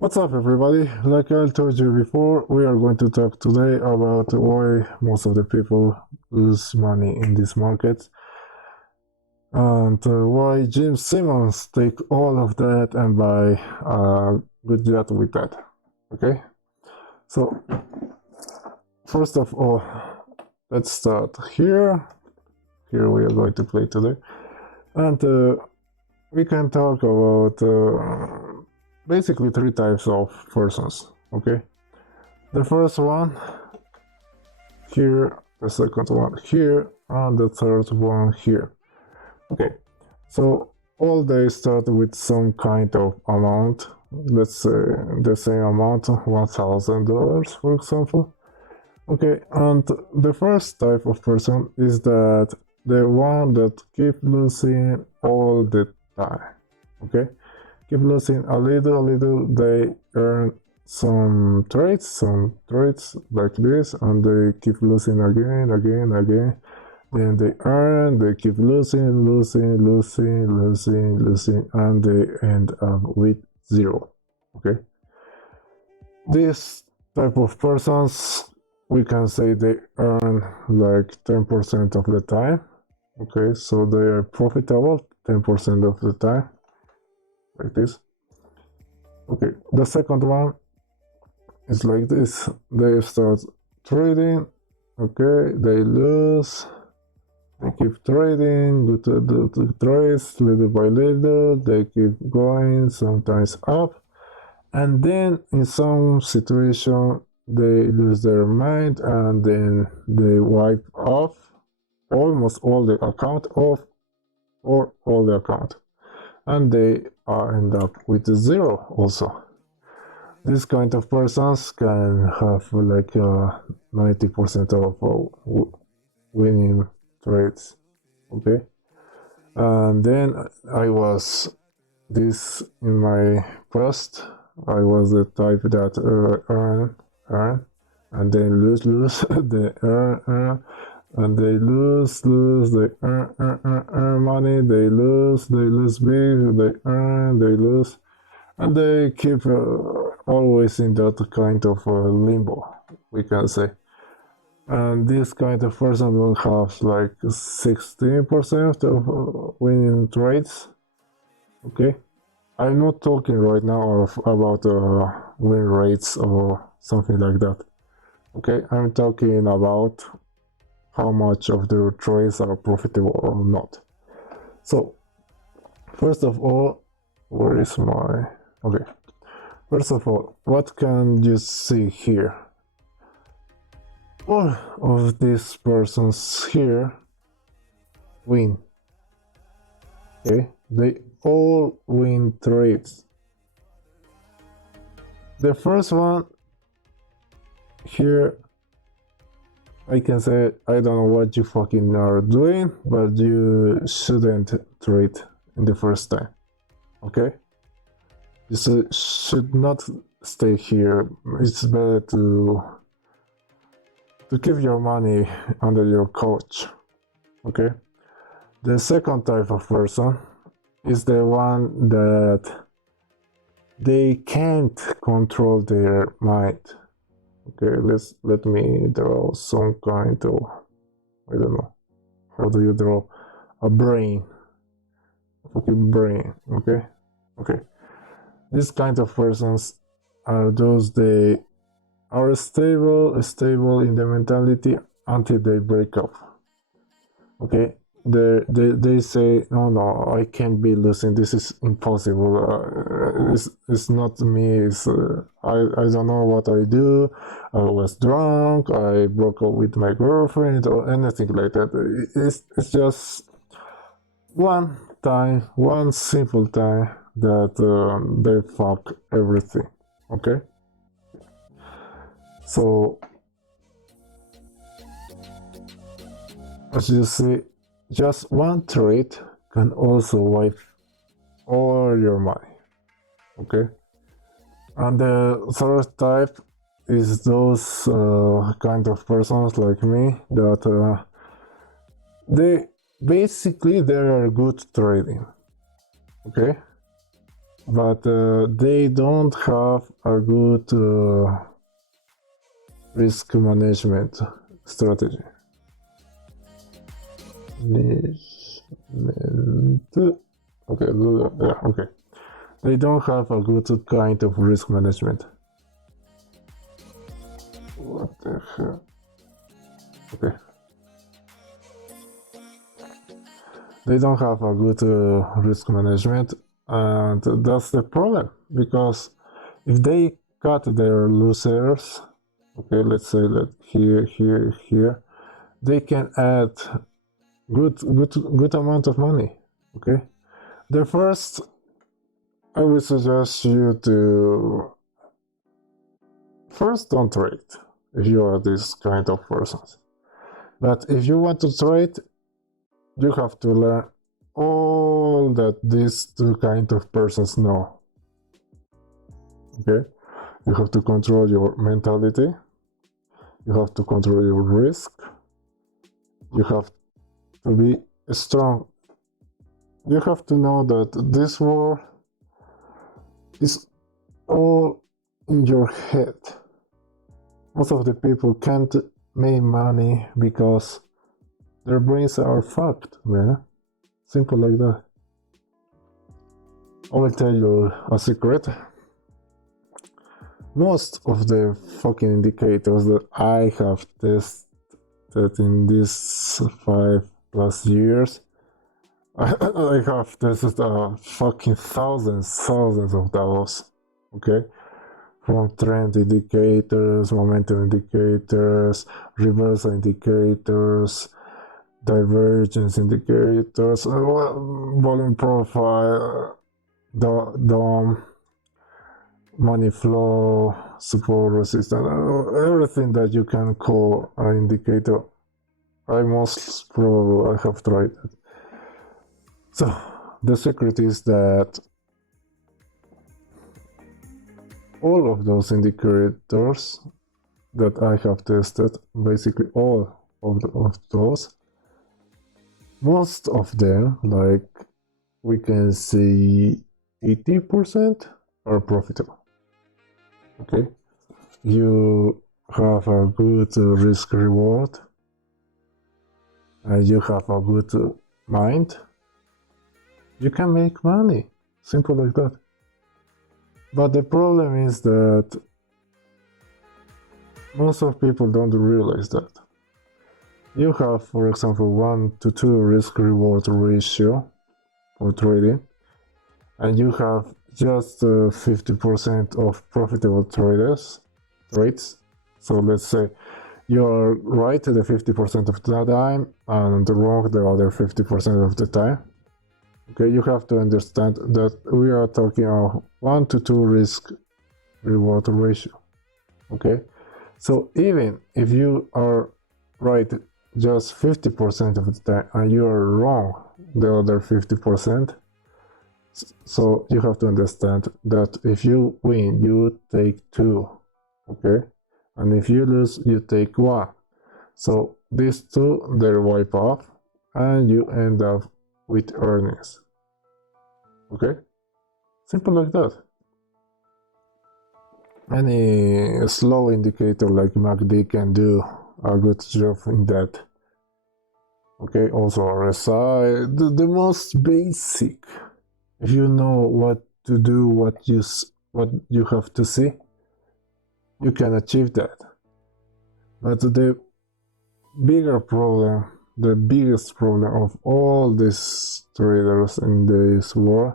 What's up, everybody? Like I told you before, we are going to talk today about why most of the people lose money in this market and why Jim Simmons take all of that and buy a good jet with that. Okay, so first of all, let's start here. Here we are going to play today, and we can talk about basically three types of persons. Okay, the first one here, the second one here, and the third one here. Okay, so all they start with some kind of amount. Let's say the same amount, $1,000, for example. Okay, and the first type of person is that the one that keep losing all the time. Okay, keep losing a little, they earn some trades like this, and they keep losing again. Then they earn, they keep losing, and they end up with zero. Okay, this type of persons, we can say they earn like 10% of the time. Okay, so they are profitable 10% of the time, like this. Okay, the second one is like this. They start trading. Okay, they lose. They keep trading, do trades little by little. They keep going, sometimes up, and then in some situation they lose their mind, and then they wipe off almost all the account off, or all the account, and they end up with zero also. This kind of persons can have like 90% of winning trades. Okay, and then I was this in my past. I was the type that earn, and then lose, they earn, and they lose, they earn money, they lose big, they earn, they lose, and they keep always in that kind of limbo, we can say. And this kind of person will have like 16% of winning trades. Okay, I'm not talking right now about win rates or something like that. Okay, I'm talking about how much of their trades are profitable or not. So, first of all, where is my... Okay, first of all, what can you see here? All of these persons here win. Okay, they all win trades. The first one here, I can say, I don't know what you fucking are doing, but you shouldn't trade in the first time. Okay, you should not stay here. It's better to keep your money under your couch. Okay, the second type of person is the one that they can't control their mind. Okay, let me draw some kind of, I don't know, how do you draw a brain? Fucking brain. Okay, this kind of persons are those they are stable in the mentality until they break up. Okay, they say, no, I can't be losing, this is impossible, it's not me, I don't know what I do, I was drunk, I broke up with my girlfriend, or anything like that. It's just one simple time that they fuck everything. Okay, so as you see, just one trade can also wipe all your money. Okay, and the third type is those kind of persons like me that they basically they are good trading. Okay, but they don't have a good risk management strategy. Okay, yeah, okay. They don't have a good kind of risk management. What the hell? Okay. They don't have a good risk management, and that's the problem, because if they cut their losers, okay, let's say that here, they can add good amount of money. Okay, the first, I would suggest you to first don't trade if you are this kind of persons. But if you want to trade, you have to learn all that these two kind of persons know. Okay, you have to control your mentality, you have to control your risk, you have to be strong. You have to know that this war is all in your head. Most of the people can't make money because their brains are fucked, man. Simple like that. I will tell you a secret. Most of the fucking indicators that I have tested in these 5+ years, I have tested fucking thousands of those. Okay? From trend indicators, momentum indicators, reversal indicators, divergence indicators, volume profile, DOM, money flow, support, resistance, everything that you can call an indicator. I most probably have tried it. So the secret is that all of those indicators that I have tested, basically all of those, most of them, like we can say 80%, are profitable. Okay, you have a good risk reward, and you have a good mind, you can make money. Simple like that. But the problem is that most of people don't realize that. You have, for example, 1-2 risk reward ratio for trading, and you have just 50% of profitable trades. So let's say you're right the 50% of the time and wrong the other 50% of the time. Okay, you have to understand that we are talking of 1-2 risk reward ratio. Okay, so even if you are right just 50% of the time and you are wrong the other 50%, so you have to understand that if you win, you take 2, okay, and if you lose, you take 1. So these 2, they wipe off, and you end up with earnings. Okay, simple like that. Any slow indicator like MACD can do a good job in that. Okay, also RSI, the most basic. If you know what to do, what you have to see, you can achieve that. But the biggest problem of all these traders in this world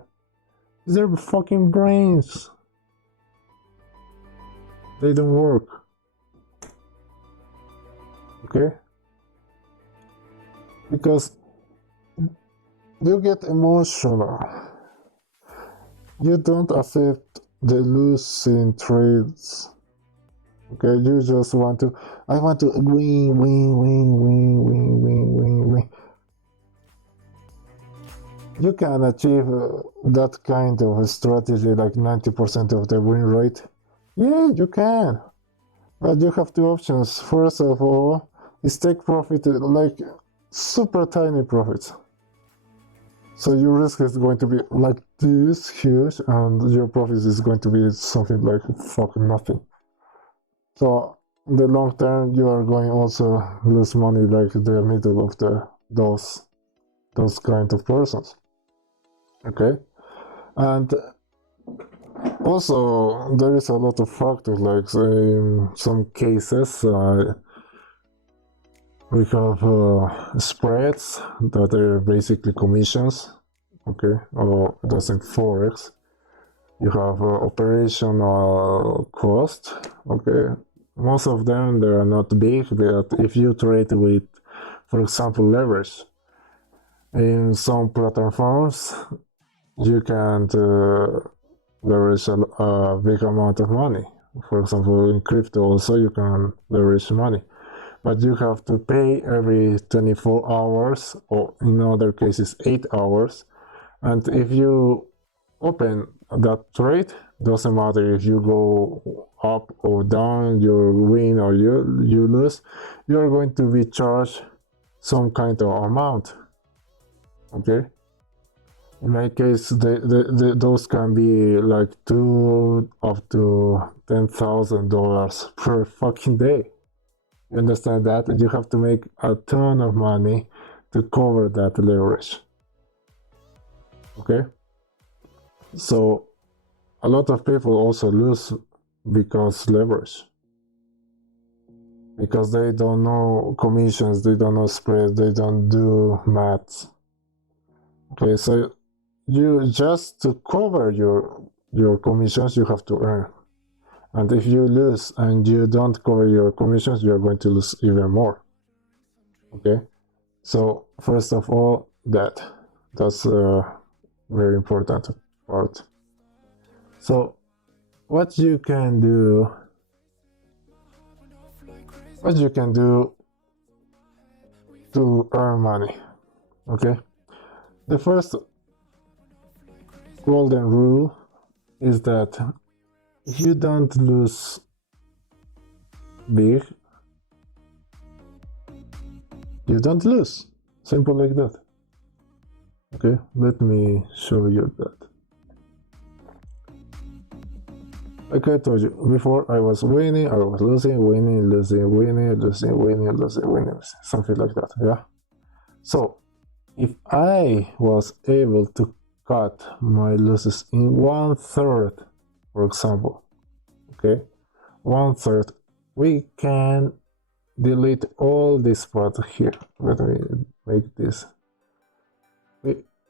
is their fucking brains. They don't work. Okay? Because you get emotional. You don't accept the losing trades. Okay, you just want to, I want to win. You can achieve that kind of a strategy, like 90% of the win rate. Yeah, you can. But you have 2 options. First of all, is take profit, like super tiny profits. So your risk is going to be like this huge, and your profit is going to be something like fucking nothing. So in the long term, you are going also lose money like the middle of those kind of persons. Okay, and also there is a lot of factors, like in some cases we have spreads that are basically commissions. Okay, or that's in forex. You have operational cost. Okay, most of them they are not big. But if you trade with, for example, leverage in some platforms, you can leverage a big amount of money. For example, in crypto also you can leverage money, but you have to pay every 24 hours, or in other cases 8 hours. And if you open that trade, doesn't matter if you go up or down, you win or you lose, you're going to be charged some kind of amount. Okay, in my case those can be like $2 up to $10,000 per fucking day. You understand that? You have to make a ton of money to cover that leverage. Okay, so a lot of people also lose because leverage, because they don't know commissions, they don't know spreads, they don't do maths. Okay, so you just to cover your commissions, you have to earn, and if you lose and you don't cover your commissions, you are going to lose even more. Okay, so first of all, that's a very important part. So what you can do to earn money. Okay, the first golden rule is that you don't lose big, you don't lose. Simple like that. Okay, let me show you that. Like I told you before, I was winning, I was losing, winning, losing, winning, losing, winning, losing, winning, something like that. Yeah. So if I was able to cut my losses in 1/3, for example, okay, 1/3, we can delete all this part here. Let me make this.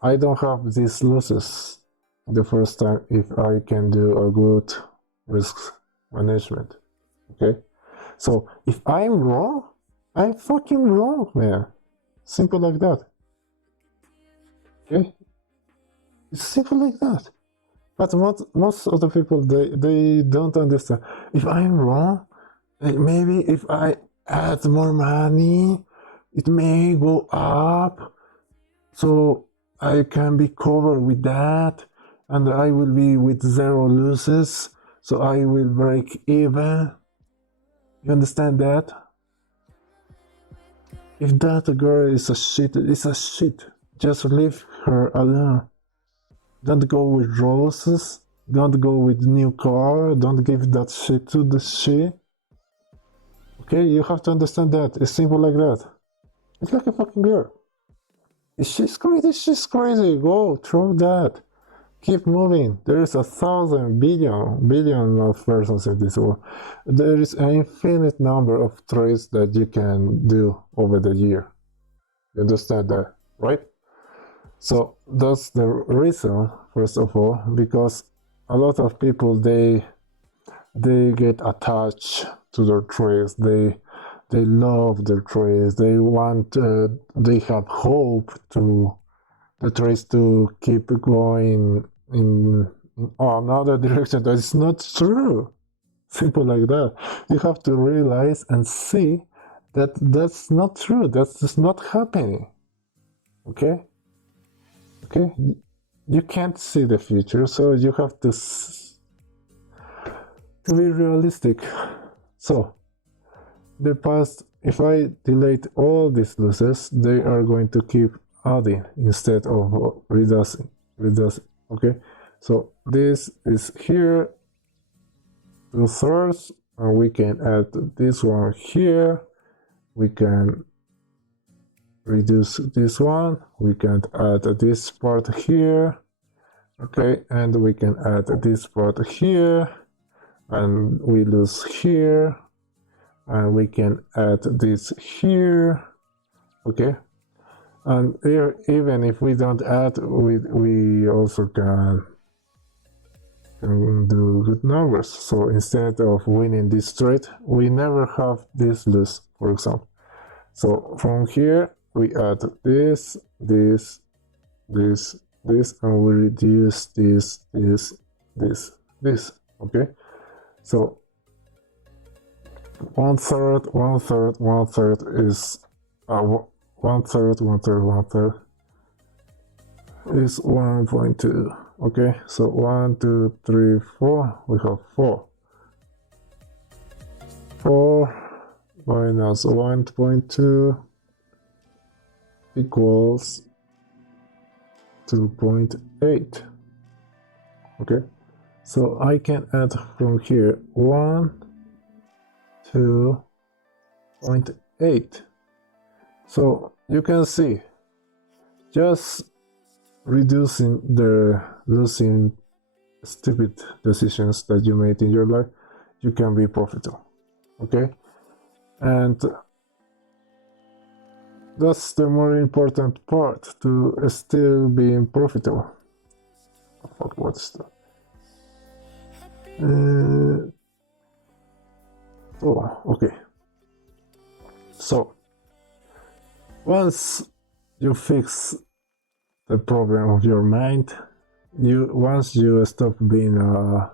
I don't have these losses the first time if I can do a good risk management. Okay, so if I'm wrong, I'm fucking wrong, man. Simple like that. Okay, it's simple like that. But most of the people they don't understand. If I'm wrong, maybe if I add more money, it may go up, so I can be covered with that, and I will be with 0 losses, so I will break even. You understand that? If that girl is a shit, it's a shit. Just leave her alone. Don't go with roses. Don't go with new car. Don't give that shit to the shit. Okay, you have to understand that. It's simple like that. It's like a fucking girl. If she's crazy, she's crazy. Go, throw that. Keep moving. There is 1,000 billion of persons in this world. There is an infinite number of trades that you can do over the year. You understand that, right? So that's the reason, first of all, because a lot of people they get attached to their trades. They love their trades. They want they have hope to the trades to keep going in another direction. That is not true. Simple like that. You have to realize and see that that's not true. That's just not happening. Okay? Okay? You can't see the future, so you have to be realistic. So, the past, if I delete all these losses, they are going to keep adding instead of reducing. Okay, so this is here 2/3, and we can add this one here. We can reduce this one. We can add this part here. Okay, and we can add this part here, and we lose here, and we can add this here. Okay, and here, even if we don't add, we also can do good numbers. So instead of winning this trade, we never have this loss, for example. So from here we add this, and we reduce this. Okay, so 1/3 is 1/3 is 1.2. Okay, so 1, 2, 3, 4. We have 4 minus 1.2 equals 2.8. Okay, so I can add from here 1 2.8. So you can see, just reducing the losing stupid decisions that you made in your life, you can be profitable. Okay, and that's the more important part, to still being profitable. Fuck, what's that? Okay. So once you fix the problem of your mind, once you stop being a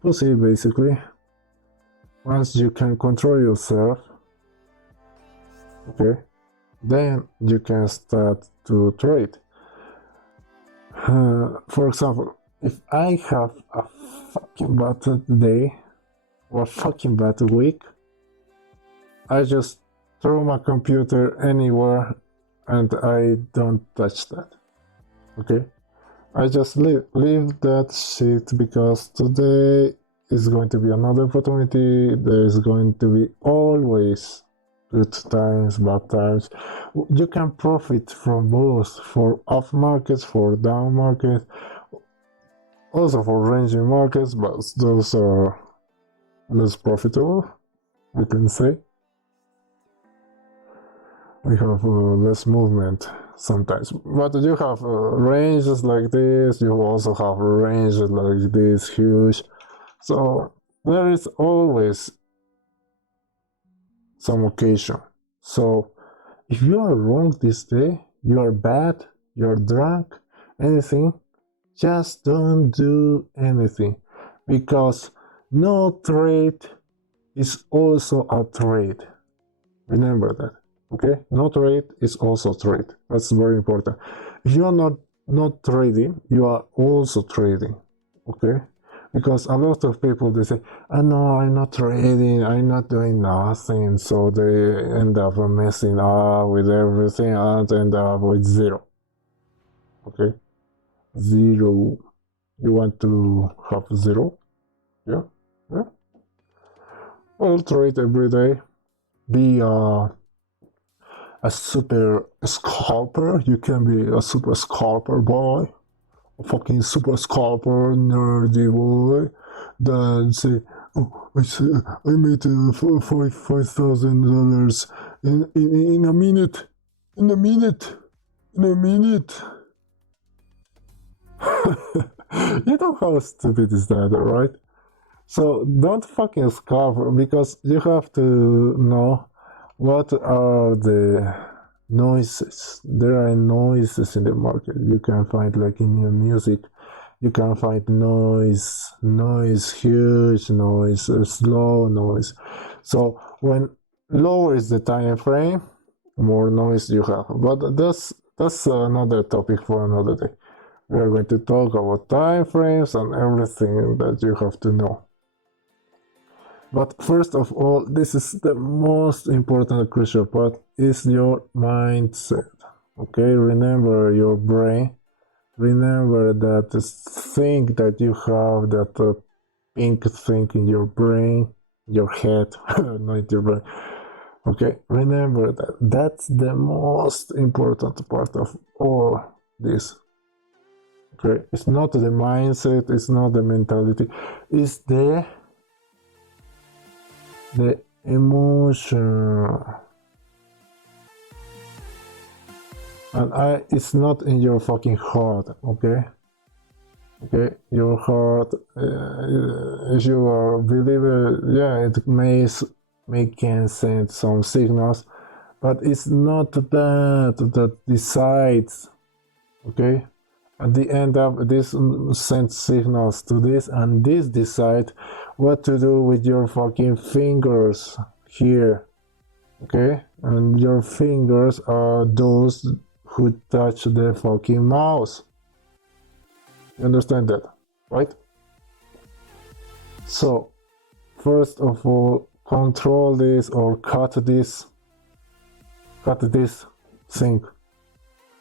pussy, basically, once you can control yourself, okay, then you can start to trade. For example, if I have a fucking bad day or a fucking bad week, I just throw my computer anywhere and I don't touch that. Okay, I just leave that shit, because today is going to be another opportunity. There's going to be always good times, bad times. You can profit from both, for up markets, for down markets, also for ranging markets, but those are less profitable, we can say. We have less movement sometimes, but you have ranges like this, you also have ranges like this, huge. So there is always some occasion. So if you are wrong this day, you are bad, you're drunk, anything, just don't do anything, because no trade is also a trade. Remember that. Okay, no trade is also trade. That's very important. If you are not trading, you are also trading. Okay, because a lot of people, they say, "Oh no, I'm not trading. I'm not doing nothing." So they end up messing up with everything and end up with zero. Okay, zero. You want to have zero? Yeah. Well, trade every day. Be a super scalper. You can be a super scalper boy, a fucking super scalper nerdy boy. Then say, "Oh, I made $5,000 in a minute, in a minute." You know how stupid is that, right? So don't fucking scalp, because you have to know what are the noises. There are noises in the market. You can find, like in your music, you can find noise, huge noise, slow noise. So when lower is the time frame, more noise you have. But that's another topic for another day. We are going to talk about time frames and everything that you have to know. But first of all, this is the most important, crucial part, is your mindset. Okay, remember your brain. Remember that thing that you have, that pink thing in your brain, your head, not your brain. Okay, remember that. That's the most important part of all this. Okay, it's not the mindset, it's not the mentality, it's the emotion. And it's not in your fucking heart, okay? Okay, your heart, if you are a believer, yeah, it may can send some signals, but it's not that decides, okay? At the end of this sends signals to this, and this decide what to do with your fucking fingers here, okay? And your fingers are those who touch the fucking mouse. You understand that, right? So, first of all, control this or cut this thing.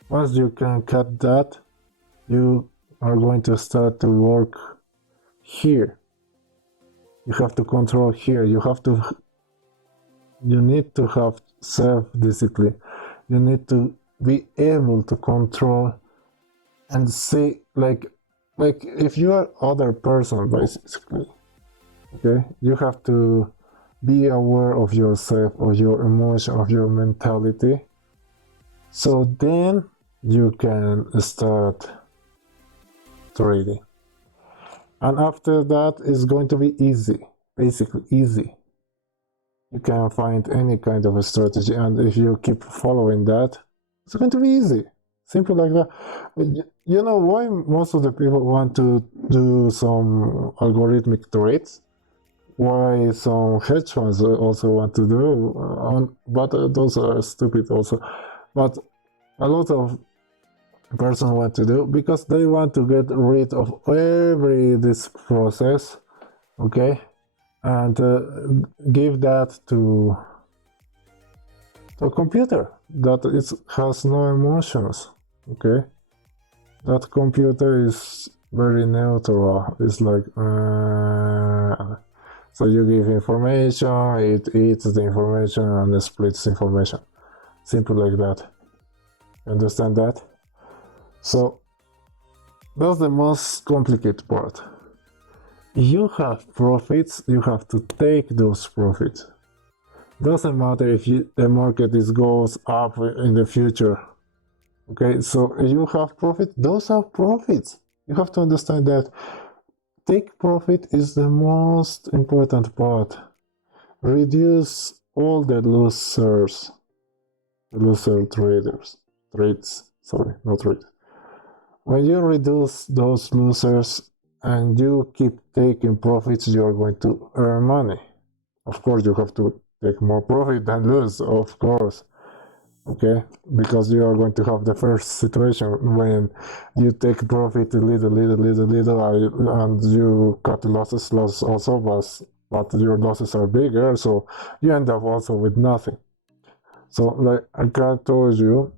Once you can cut that, you are going to start to work here. You have to control here. You need to have self-discipline. You need to be able to control and see, like if you are other person, basically, okay, you have to be aware of yourself, of your emotion, of your mentality, so then you can start trading. And after that, it's going to be easy, basically easy. You can find any kind of a strategy, and if you keep following that, it's going to be easy, simple like that. You know why most of the people want to do some algorithmic trades? Why some hedge funds also want to do, but those are stupid also. But a lot of person want to do because they want to get rid of this process, okay, and give that to a computer that it has no emotions, okay. That computer is very neutral. It's like so you give information, it eats the information and it splits information, simple like that. Understand that? So that's the most complicated part. You have profits, you have to take those profits. Doesn't matter if the market goes up in the future. Okay, so you have profit, those are profits. You have to understand that take profit is the most important part. Reduce all the loser trades, sorry, not trades. When you reduce those losers and you keep taking profits, you are going to earn money. Of course, you have to take more profit than lose, of course. Okay, because you are going to have the first situation when you take profit a little, and you cut losses also, but your losses are bigger, so you end up also with nothing. So, like I told you,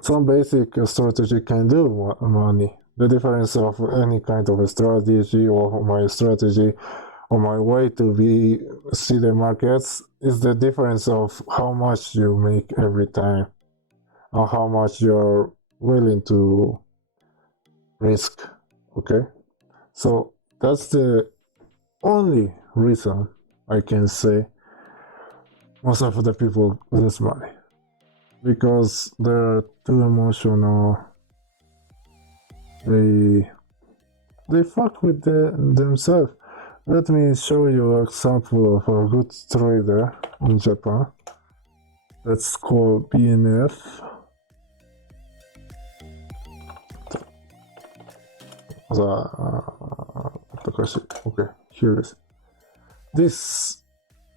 some basic strategy can do money. The difference of any kind of a strategy or my strategy or my way to see the markets is the difference of how much you make every time and how much you're willing to risk. Okay, so that's the only reason I can say most of the people lose money, because they're too emotional. They fuck with themselves. Let me show you an example of a good trader in Japan. Let's call BNF. Okay, here it is.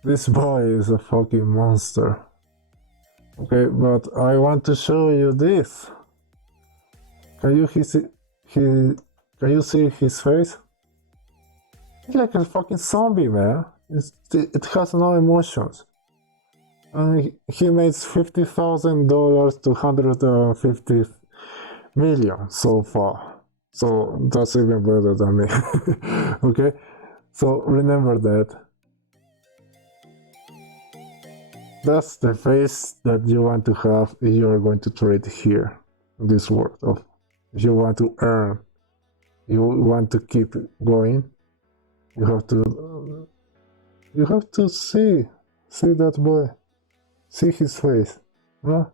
This boy is a fucking monster. Okay, but I want to show you this. Can you see his face? He's like a fucking zombie, man. It has no emotions. and he made $50,000 to 150 million so far. So that's even better than me. Okay, so remember that. That's the face that you want to have if you are going to trade here in this world. Of if you want to earn, you want to keep going, you have to see that boy, see his face, huh?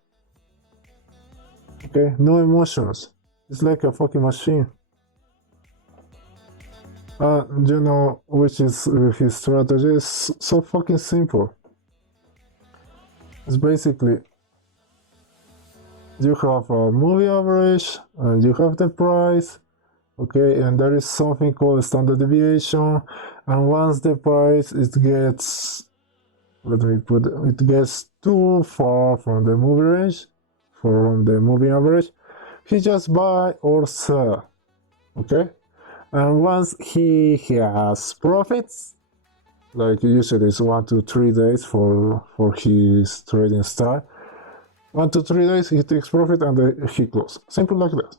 Okay, no emotions. It's like a fucking machine. You know which is his strategy? Is so fucking simple. It's basically you have a movie average and you have the price, okay, and there is something called standard deviation, and once the price it gets too far from the movie range, from the movie average, he just buy or sell, okay, and once he has profits, like usually it's 1 to 3 days for his trading style. 1 to 3 days he takes profit and he closes. Simple like that.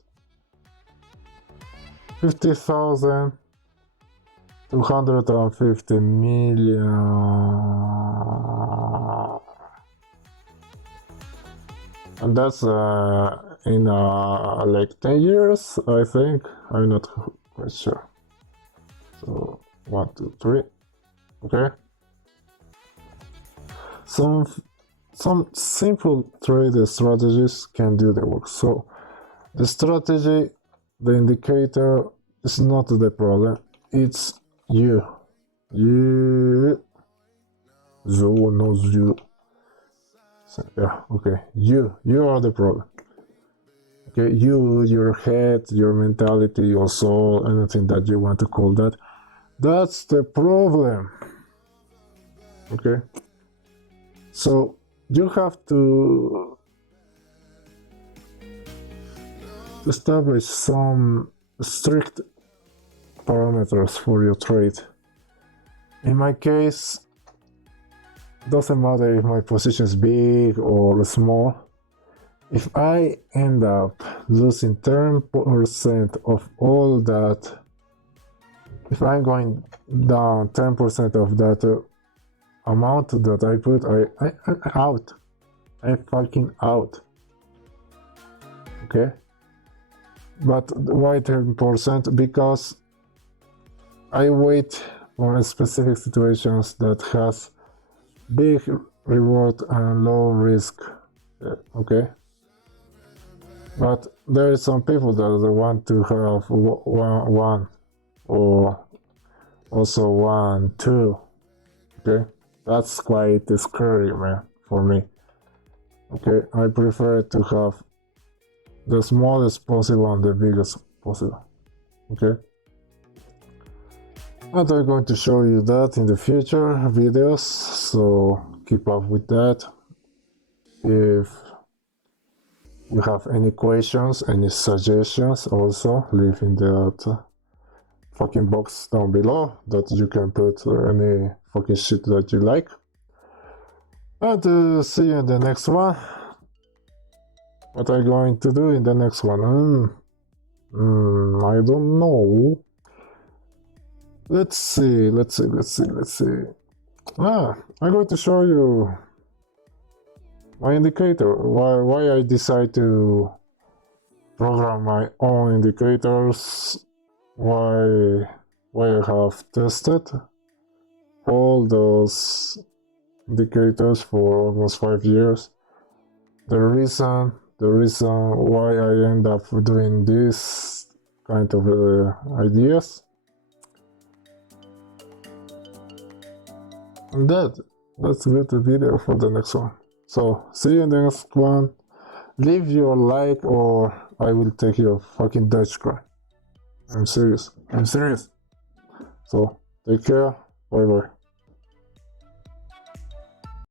50,000, 250 million. And that's in like 10 years, I think. I'm not quite sure. So 1, 2, 3. Okay. Some simple trade strategies can do the work. So the strategy, the indicator is not the problem. It's you. You. So, yeah, okay. You are the problem. Okay, your head, your mentality, your soul, anything that you want to call that. That's the problem. Okay. So you have to establish some strict parameters for your trade. In my case, doesn't matter if my position is big or small. If I end up losing 10% of all that, if I'm going down 10% of that amount that I put, I'm out. I'm fucking out. Okay? But why 10%? Because I wait for specific situations that has big reward and low risk. Okay? But there is some people that want to have one or also 1, 2. Okay? That's quite scary, man, for me. Okay, I prefer to have the smallest possible and the biggest possible. Okay? And I'm going to show you that in the future videos, so keep up with that. If you have any questions, any suggestions, also leave in that fucking box down below that you can put any fucking shit that you like. And see you in the next one. What I'm going to do in the next one? I don't know. Let's see. I'm going to show you my indicator. Why I decide to program my own indicators. Why I have tested all those indicators for almost 5 years. The reason why I end up doing this kind of ideas. And that's good video for the next one. So see you in the next one. Leave your like or I will take your fucking dogecoin. I'm serious. So take care. Bye bye.